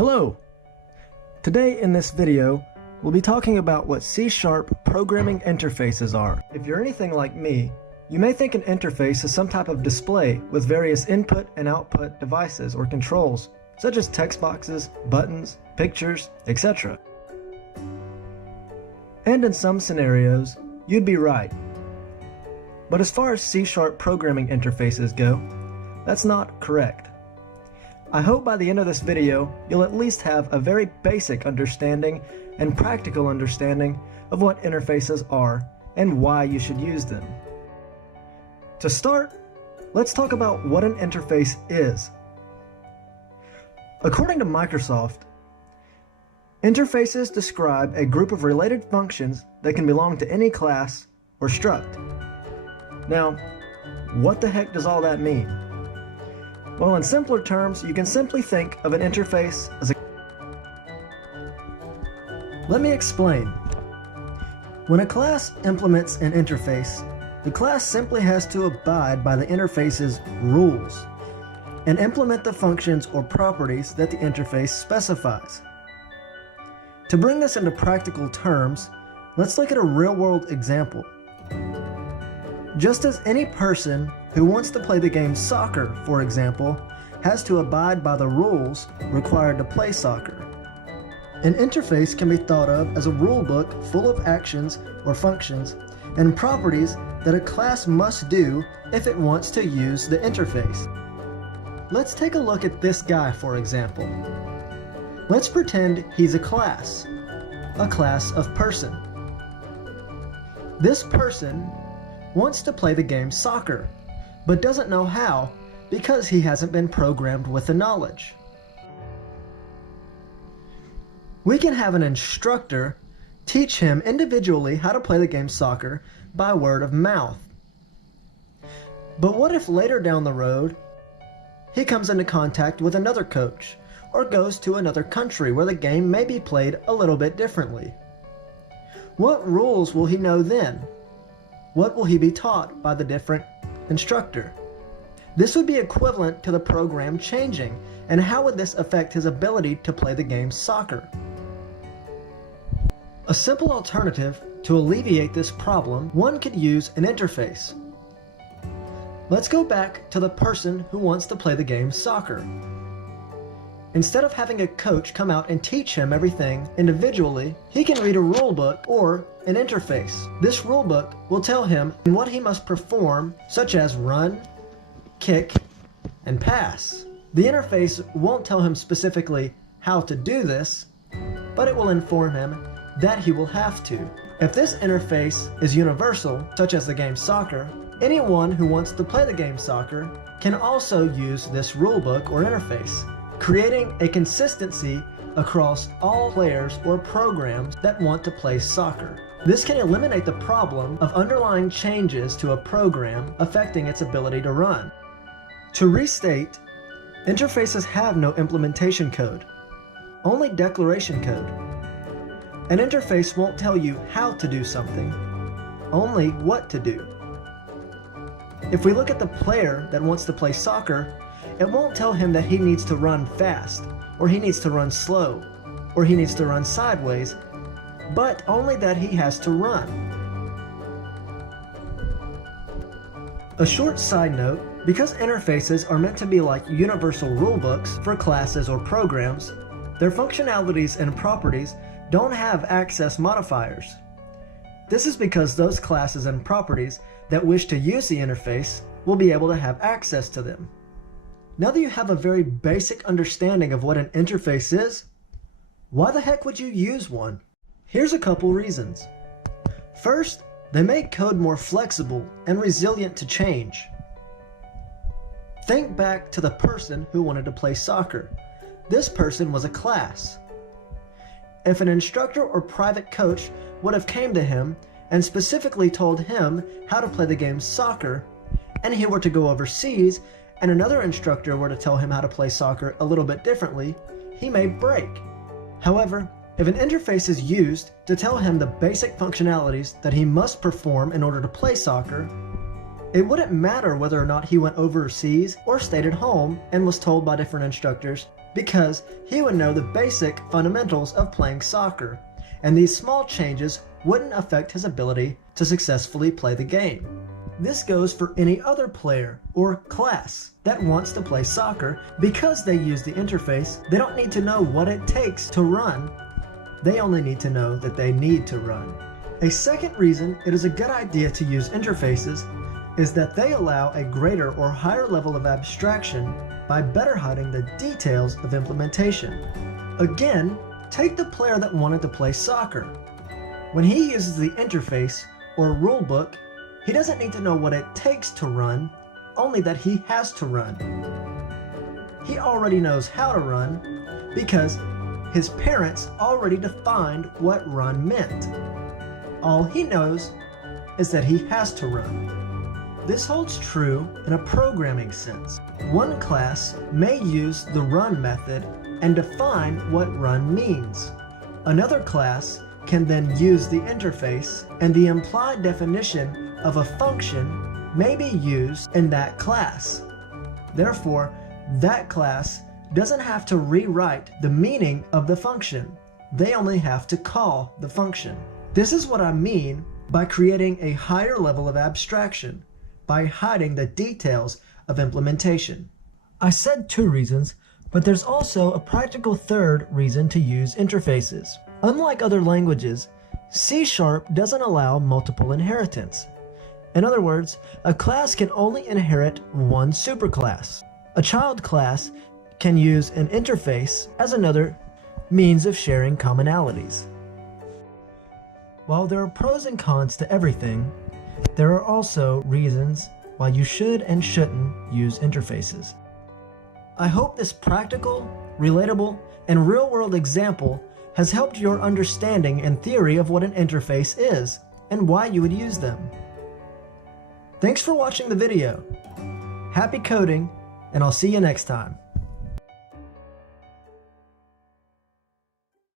Hello! Today in this video, we'll be talking about what C# programming interfaces are. If you're anything like me, you may think an interface is some type of display with various input and output devices or controls, such as text boxes, buttons, pictures, etc. And in some scenarios, you'd be right. But as far as C# programming interfaces go, that's not correct. I hope by the end of this video, you'll at least have a very basic understanding and practical understanding of what interfaces are and why you should use them. To start, let's talk about what an interface is. According to Microsoft, interfaces describe a group of related functions that can belong to any class or struct. Now, what the heck does all that mean? Well, in simpler terms, you can simply think of an interface as a... Let me explain. When a class implements an interface, the class simply has to abide by the interface's rules and implement the functions or properties that the interface specifies. To bring this into practical terms, let's look at a real-world example. Just as any person who wants to play the game soccer, for example, has to abide by the rules required to play soccer, an interface can be thought of as a rulebook full of actions or functions and properties that a class must do if it wants to use the interface. Let's take a look at this guy, for example. Let's pretend he's a class of person. This person wants to play the game soccer, but doesn't know how because he hasn't been programmed with the knowledge. We can have an instructor teach him individually how to play the game soccer by word of mouth. But what if later down the road, he comes into contact with another coach or goes to another country where the game may be played a little bit differently? What rules will he know then? What will he be taught by the different instructor? This would be equivalent to the program changing, and how would this affect his ability to play the game soccer? A simple alternative to alleviate this problem, one could use an interface. Let's go back to the person who wants to play the game soccer. Instead of having a coach come out and teach him everything individually, he can read a rulebook or an interface. This rulebook will tell him what he must perform, such as run, kick, and pass. The interface won't tell him specifically how to do this, but it will inform him that he will have to. If this interface is universal, such as the game soccer, anyone who wants to play the game soccer can also use this rulebook or interface, creating a consistency across all players or programs that want to play soccer. This can eliminate the problem of underlying changes to a program affecting its ability to run. To restate, interfaces have no implementation code, only declaration code. An interface won't tell you how to do something, only what to do. If we look at the player that wants to play soccer, it won't tell him that he needs to run fast, or he needs to run slow, or he needs to run sideways, but only that he has to run. A short side note, because interfaces are meant to be like universal rulebooks for classes or programs, their functionalities and properties don't have access modifiers. This is because those classes and properties that wish to use the interface will be able to have access to them. Now that you have a very basic understanding of what an interface is, why the heck would you use one? Here's a couple reasons. First, they make code more flexible and resilient to change. Think back to the person who wanted to play soccer. This person was a class. If an instructor or private coach would have came to him and specifically told him how to play the game soccer, and he were to go overseas and another instructor were to tell him how to play soccer a little bit differently, he may break. However, if an interface is used to tell him the basic functionalities that he must perform in order to play soccer, it wouldn't matter whether or not he went overseas or stayed at home and was told by different instructors because he would know the basic fundamentals of playing soccer, and these small changes wouldn't affect his ability to successfully play the game. This goes for any other player or class that wants to play soccer. Because they use the interface, they don't need to know what it takes to run. They only need to know that they need to run. A second reason it is a good idea to use interfaces is that they allow a greater or higher level of abstraction by better hiding the details of implementation. Again, take the player that wanted to play soccer. When he uses the interface or rulebook, he doesn't need to know what it takes to run, only that he has to run. He already knows how to run because his parents already defined what run meant. All he knows is that he has to run. This holds true in a programming sense. One class may use the run method and define what run means. Another class can then use the interface, and the implied definition of a function may be used in that class. Therefore, that class doesn't have to rewrite the meaning of the function. They only have to call the function. This is what I mean by creating a higher level of abstraction, by hiding the details of implementation. I said 2 reasons, but there's also a practical third reason to use interfaces. Unlike other languages, C# doesn't allow multiple inheritance. In other words, a class can only inherit one superclass. A child class can use an interface as another means of sharing commonalities. While there are pros and cons to everything, there are also reasons why you should and shouldn't use interfaces. I hope this practical, relatable, and real-world example has helped your understanding and theory of what an interface is and why you would use them. Thanks for watching the video. Happy coding, and I'll see you next time.